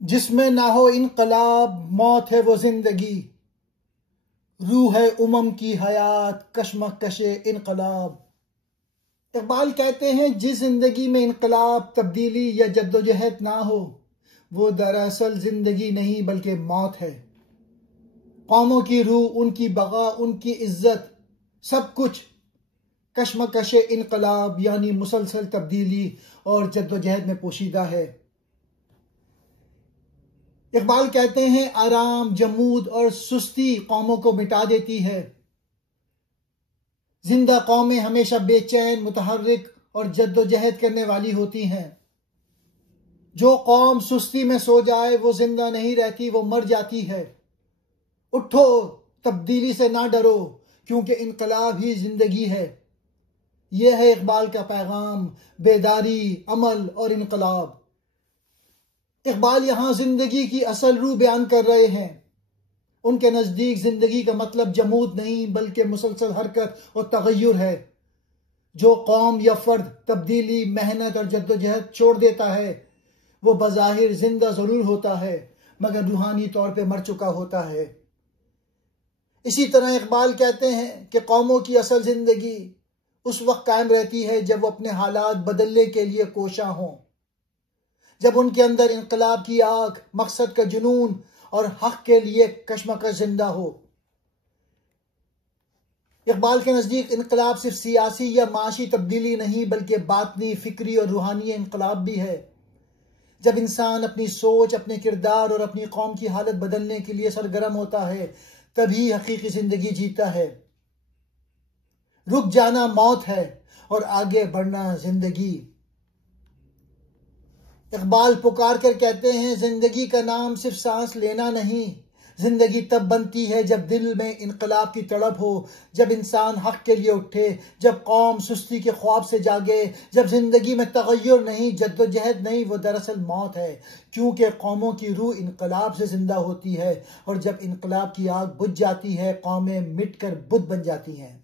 جس میں نہ ہو انقلاب، موت ہے وہ زندگی، روح ہے امم کی حیات، کشمکش انقلاب۔ اقبال کہتے ہیں جس زندگی میں انقلاب، تبدیلی یا جدوجہد نہ ہو وہ دراصل زندگی نہیں بلکہ موت ہے۔ قوموں کی روح، ان کی بقا، ان کی عزت، سب کچھ کشمکش انقلاب یعنی مسلسل تبدیلی اور جدوجہد میں پوشیدہ ہے۔ اقبال کہتے ہیں آرام، جمود اور سستی قوموں کو مٹا دیتی ہے۔ زندہ قومیں ہمیشہ بے چین، متحرک اور جدوجہد کرنے والی ہوتی ہیں۔ جو قوم سستی میں سو جائے وہ زندہ نہیں رہتی، وہ مر جاتی ہے۔ اٹھو، تبدیلی سے نہ ڈرو، کیونکہ انقلاب ہی زندگی ہے۔ یہ ہے اقبال کا پیغام، بیداری، عمل اور انقلاب۔ اقبال یہاں زندگی کی اصل روح بیان کر رہے ہیں۔ ان کے نزدیک زندگی کا مطلب جمود نہیں بلکہ مسلسل حرکت اور تغیر ہے۔ جو قوم یا فرد تبدیلی، محنت اور جدوجہد چھوڑ دیتا ہے وہ بظاہر زندہ ضرور ہوتا ہے مگر روحانی طور پہ مر چکا ہوتا ہے۔ اسی طرح اقبال کہتے ہیں کہ قوموں کی اصل زندگی اس وقت قائم رہتی ہے جب وہ اپنے حالات بدلنے کے لیے کوشاں ہوں، جب ان کے اندر انقلاب کی آگ، مقصد کا جنون اور حق کے لیے کشمکش زندہ ہو۔ اقبال کے نزدیک انقلاب صرف سیاسی یا معاشی تبدیلی نہیں بلکہ باطنی، فکری اور روحانی انقلاب بھی ہے۔ جب انسان اپنی سوچ، اپنے کردار اور اپنی قوم کی حالت بدلنے کے لیے سرگرم ہوتا ہے تبھی حقیقی زندگی جیتا ہے۔ رک جانا موت ہے اور آگے بڑھنا زندگی۔ اقبال پکار کر کہتے ہیں زندگی کا نام صرف سانس لینا نہیں، زندگی تب بنتی ہے جب دل میں انقلاب کی تڑپ ہو، جب انسان حق کے لیے اٹھے، جب قوم سستی کے خواب سے جاگے، جب زندگی میں تغیر نہیں، جدوجہد نہیں، وہ دراصل موت ہے، کیونکہ قوموں کی روح انقلاب سے زندہ ہوتی ہے اور جب انقلاب کی آگ بجھ جاتی ہے قومیں مٹ کر بت بن جاتی ہیں۔